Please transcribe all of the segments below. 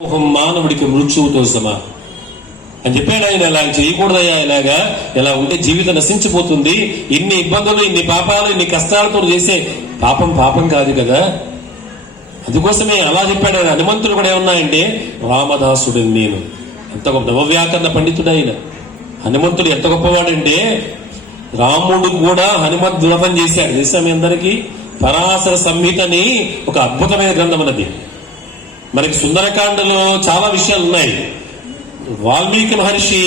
మానవుడికి మృత్యువుతో సమానం అని చెప్పాడు ఆయన. ఇలా చేయకూడదయ్యా, ఇలాగా ఇలా ఉంటే జీవితం నశించిపోతుంది. ఇన్ని ఇబ్బందులు, ఇన్ని పాపాలు, ఇన్ని కష్టాలతో చేసే పాపం కాదు కదా. అందుకోసమే అలా చెప్పాడు ఆయన. హనుమంతుడు కూడా ఏమన్నాయంటే, రామదాసుడు నేను. ఎంత గొప్ప నవవ్యాకరణ పండితుడు ఆయన. హనుమంతుడు ఎంత గొప్పవాడంటే, రాముడు కూడా హనుమద్ వ్రతం చేశాడు. తెలుసా మీ అందరికీ? పరాశర సంహితని ఒక అద్భుతమైన గ్రంథం అన్నది. మనకి సుందరకాండలో చాలా విషయాలు ఉన్నాయి. వాల్మీకి మహర్షి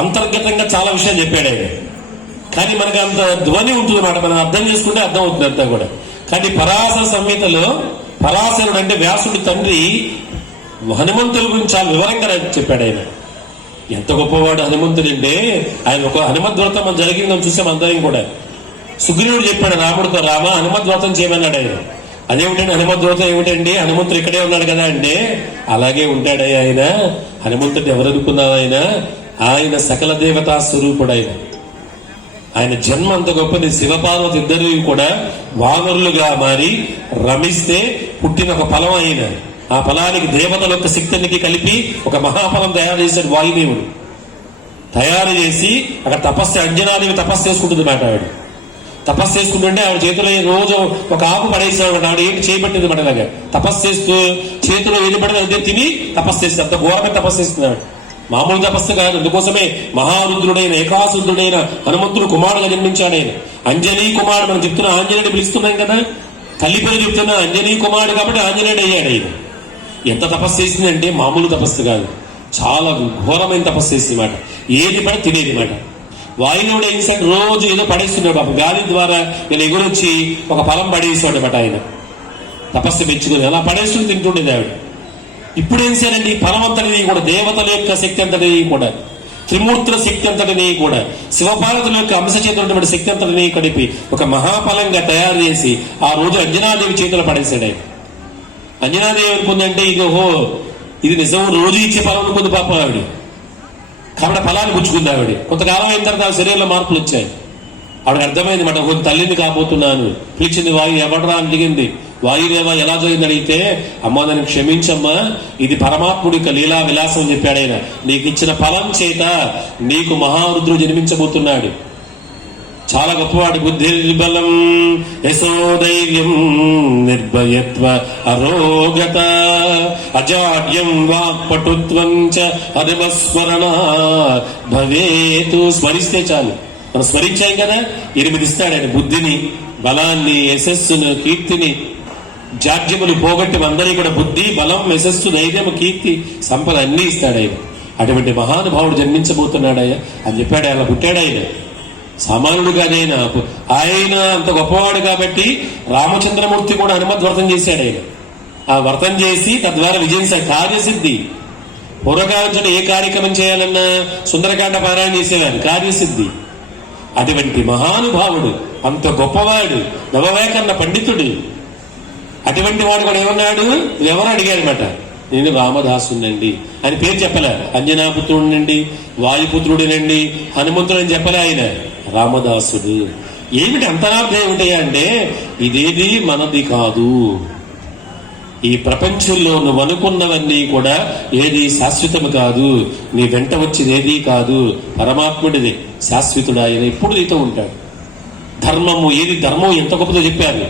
అంతర్గతంగా చాలా విషయాలు చెప్పాడు ఆయన. కానీ మనకి అంత ధ్వని ఉంటుంది అన్నమాట, మనం అర్థం చేసుకుంటే అర్థం అవుతుంది అంతా కూడా. కానీ పరాశర సంహితలో పరాశరుడు అంటే వ్యాసుడి తండ్రి హనుమంతుల గురించి చాలా వివరంగా చెప్పాడు ఆయన. ఎంత గొప్పవాడు హనుమంతుడు అంటే, ఆయన ఒక హనుమద్వ్రతం మనం జరిగిందని చూసాం అందరం కూడా. సుగ్రీవుడు చెప్పాడు రాముడితో, రామ హనుమద్వ్రతం చేయమన్నాడు ఆయన. అదేమిటండి హనుమద్వ్రతం ఏమిటండి, హనుమంతుడు ఇక్కడే ఉన్నాడు కదా అంటే, అలాగే ఉంటాడయ్యా ఆయన. హనుమంతుడు ఎవరు అనుకున్నావు ఆయన సకల దేవతా స్వరూపుడు ఆయన. ఆయన జన్మ అంత గొప్పది. శివపార్వతి ఇద్దరు కూడా వానరులుగా మారి రమిస్తే పుట్టిన ఒక ఫలం ఆయన. ఆ ఫలానికి దేవతల యొక్క శక్తికి కలిపి ఒక మహాఫలం తయారు చేశాడు వాయుదేవుడు. తయారు చేసి అక్కడ అంజనాదేవి తపస్సు చేసుకుంటుంది మాట. ఆవిడ తపస్సు చేసుకుంటుంటే ఆవిడ చేతిలో రోజు ఒక ఆకు పడేసేవాడు. ఆవిడ ఏంటి చేయబట్టింది మాట. అలాగా తపస్సు చేస్తూ చేతిలో ఏది పడితే అదే తిని తపస్సు చేస్తే అంత ఘోరంగా తపస్సు చేస్తున్నాడు. మామూలు తపస్సు కాదు. అందుకోసమే మహారుద్రుడైన ఏకాసురుడైన హనుమంతుడు కుమారుడుగా జన్మించాడు ఆయన. అంజనీ కుమారుడు మనం చెప్తున్నా, ఆంజనేయుడు పిలుస్తున్నాం కదా. తల్లి పేరు చెప్తున్నా అంజనీ కుమారుడు కాబట్టి ఆంజనేయుడు అయ్యాడు ఆయన. ఎంత తపస్సు చేసిందంటే మామూలు తపస్సు కాదు, చాలా ఘోరమైన తపస్సు చేసింది మాట. ఏది పడి తినేది మాట. వాయువుడు ఏం చేశాడు, రోజు ఏదో పడేస్తున్నాడు పాపం. గాలి ద్వారా నేను ఎగురొచ్చి ఒక ఫలం పడేసాడు అనమాట ఆయన. తపస్సు మెచ్చుకుని అలా పడేసుకుని తింటుండేది ఆవిడ. ఇప్పుడు ఏం చేయాలండి, ఫలం అంతటిని కూడా, దేవతల యొక్క శక్తి అంతటిని కూడా, త్రిమూర్తుల శక్తి అంతటిని కూడా, శివపార్వతుల యొక్క అంశచేతున్నటువంటి శక్తి అంతటిని కలిపి ఒక మహాఫలంగా తయారు చేసి ఆ రోజు అంజనాదేవి చేతులు పడేశాడు ఆయన. అంజనాదేవి అనుకుందంటే ఇది నిజం, రోజు ఇచ్చే ఫలం అనుకుంది పాపం ఆవిడ. కాబట్టి ఫలాన్ని పుచ్చుకుంది ఆవిడ. కొంతకాలం అయిన తర్వాత శరీరంలో మార్పులు వచ్చాయి. ఆవిడకి అర్థమైంది మాట, కొంత తల్లిని కాబోతున్నాను. పిలిచింది వాయు, ఎవడరా అని అడిగింది. వాయుదేవ ఎలా జరిగింది అడిగితే, అమ్మా నన్ను క్షమించమ్మా, ఇది పరమాత్ముడి యొక్క లీలా విలాసం అని చెప్పాడు ఆయన. నీకు ఇచ్చిన ఫలం చేత నీకు మహారుద్రుడు జన్మించబోతున్నాడు. చాలా గొప్పవాడు. బుద్ధి బలం యశోధైర్యం నిర్భయత్వ అరోగత అజాడ్యం వాక్పటుత్వం చ హనుమస్మరణ భవేతు. స్మరిస్తే చాలు. మనం స్మరించాం కదా, 8 ఇస్తాడు ఆయన. బుద్ధిని, బలాన్ని, యశస్సును, కీర్తిని, జాడ్యములు పోగొట్టి అందరికీ కూడా బుద్ధి, బలం, యశస్సు, ధైర్యము, కీర్తి, సంపద అన్ని ఇస్తాడు ఆయన. అటువంటి మహానుభావుడు జన్మించబోతున్నాడయ్యా అని చెప్పాడు. అలా పుట్టాడు ఆయన. సామాన్యుడుగానైనా ఆయన అంత గొప్పవాడు కాబట్టి రామచంద్రమూర్తి కూడా హనుమద్ వ్రతం చేశాడు ఆయన. ఆ వ్రతం చేసి తద్వారా విజయం కార్యసిద్ధి. పూర్వకాలం ఏ కార్యక్రమం చేయాలన్నా సుందరకాండ పారాయణ చేసేవారు, కార్యసిద్ధి. అటువంటి మహానుభావుడు, అంత గొప్పవాడు, నవవ్యాకరణ పండితుడు. అటువంటి వాడు కూడా ఏమన్నాడు, ఎవరు అడిగారన్నమాట, నేను రామదాసునండి అని పేరు చెప్పలే. అంజనాపుత్రుడినండి, వాయుపుత్రుడినండి, హనుమంతుడని చెప్పలే ఆయన. రామదాసుడు. ఏమిటి అంతరార్థం ఏమిటయ్యా అంటే, ఇదేది మనది కాదు. ఈ ప్రపంచంలో నువ్వు అనుకున్నవన్నీ కూడా ఏది శాశ్వతము కాదు. నీ వెంట వచ్చేది ఏది కాదు. పరమాత్ముడిది శాశ్వతుడు. ఆయన ఎప్పుడు నీతో ఉంటాడు. ధర్మము ఏది, ధర్మం ఎంత గొప్పదో చెప్పారు.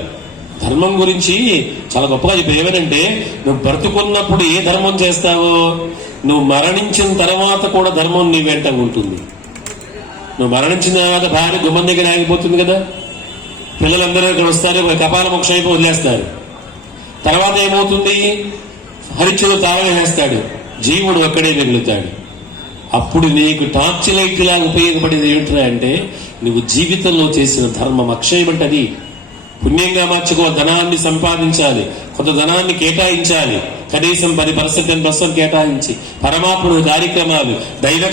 ధర్మం గురించి చాలా గొప్పగా చెప్పారు. ఏమనంటే, నువ్వు బ్రతుకున్నప్పుడు ఏ ధర్మం చేస్తావో, నువ్వు మరణించిన తర్వాత కూడా ధర్మం నీ వెంట ఉంటుంది. నువ్వు మరణించిన తర్వాత భార్య గుమ్మం దగ్గర ఆగిపోతుంది కదా, పిల్లలందరూ ఇక్కడ వస్తారు, కపాల మోక్షం అయిపోయి వదిలేస్తారు. తర్వాత ఏమవుతుంది, హరిచుడు తాళవేస్తాడు, జీవుడు ఒక్కడే మిగులుతాడు. అప్పుడు నీకు టార్చ్ లైట్ లాగా ఉపయోగపడేది ఏమిట్రా అంటే, నువ్వు జీవితంలో చేసిన ధర్మం అక్షయం అంటే అది పుణ్యంగా మార్చుకో. ధనాన్ని సంపాదించాలి, కొంత ధనాన్ని కేటాయించాలి, కనీసం 10% కేటాయించి పరమాత్ముడు కార్యక్రమాలు, దైవ